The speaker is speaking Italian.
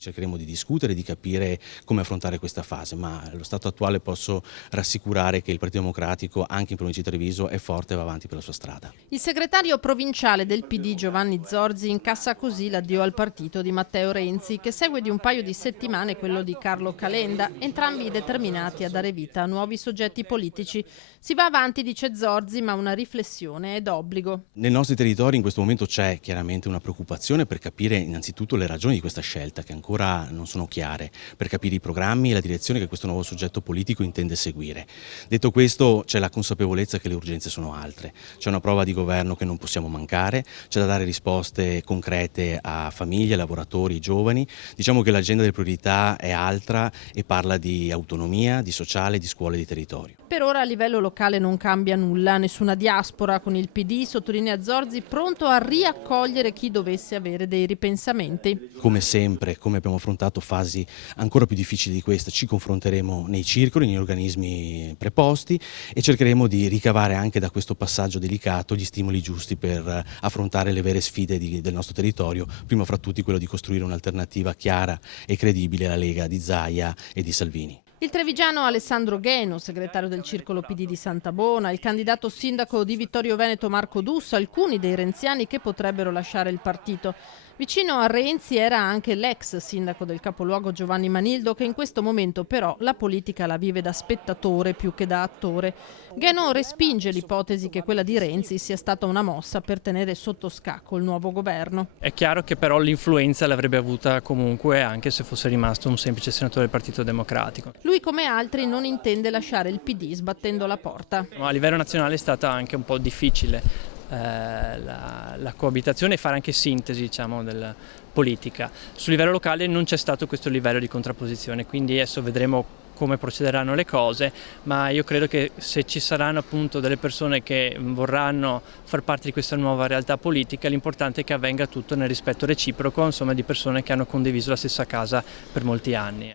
Cercheremo di discutere, di capire come affrontare questa fase, ma allo stato attuale posso rassicurare che il Partito Democratico, anche in provincia di Treviso, è forte e va avanti per la sua strada. Il segretario provinciale del PD Giovanni Zorzi incassa così l'addio al partito di Matteo Renzi, che segue di un paio di settimane quello di Carlo Calenda, entrambi determinati a dare vita a nuovi soggetti politici. Si va avanti, dice Zorzi, ma una riflessione è d'obbligo. Nei nostri territori in questo momento c'è chiaramente una preoccupazione per capire innanzitutto le ragioni di questa scelta, che ancora non sono chiare, per capire i programmi e la direzione che questo nuovo soggetto politico intende seguire. Detto questo, c'è la consapevolezza che le urgenze sono altre. C'è una prova di governo che non possiamo mancare, c'è da dare risposte concrete a famiglie, lavoratori, giovani. Diciamo che l'agenda delle priorità è altra e parla di autonomia, di sociale, di scuole, di territorio. Per ora a livello locale non cambia nulla, nessuna diaspora, con il PD, sottolinea Zorzi, pronto a riaccogliere chi dovesse avere dei ripensamenti. Come sempre, come abbiamo affrontato fasi ancora più difficili di questa, ci confronteremo nei circoli, negli organismi preposti e cercheremo di ricavare anche da questo passaggio delicato gli stimoli giusti per affrontare le vere sfide del nostro territorio, prima fra tutti quello di costruire un'alternativa chiara e credibile alla Lega di Zaia e di Salvini. Il trevigiano Alessandro Gheno, segretario del Circolo PD di Santabona, il candidato sindaco di Vittorio Veneto Marco Dusso, alcuni dei renziani che potrebbero lasciare il partito. Vicino a Renzi era anche l'ex sindaco del capoluogo Giovanni Manildo, che in questo momento però la politica la vive da spettatore più che da attore. Gheno respinge l'ipotesi che quella di Renzi sia stata una mossa per tenere sotto scacco il nuovo governo. È chiaro che però l'influenza l'avrebbe avuta comunque anche se fosse rimasto un semplice senatore del Partito Democratico. Lui, come altri, non intende lasciare il PD sbattendo la porta. Ma a livello nazionale è stata anche un po' difficile la coabitazione e fare anche sintesi, diciamo, della politica. Sul livello locale non c'è stato questo livello di contrapposizione, quindi adesso vedremo come procederanno le cose, ma io credo che se ci saranno appunto delle persone che vorranno far parte di questa nuova realtà politica, l'importante è che avvenga tutto nel rispetto reciproco, insomma, di persone che hanno condiviso la stessa casa per molti anni.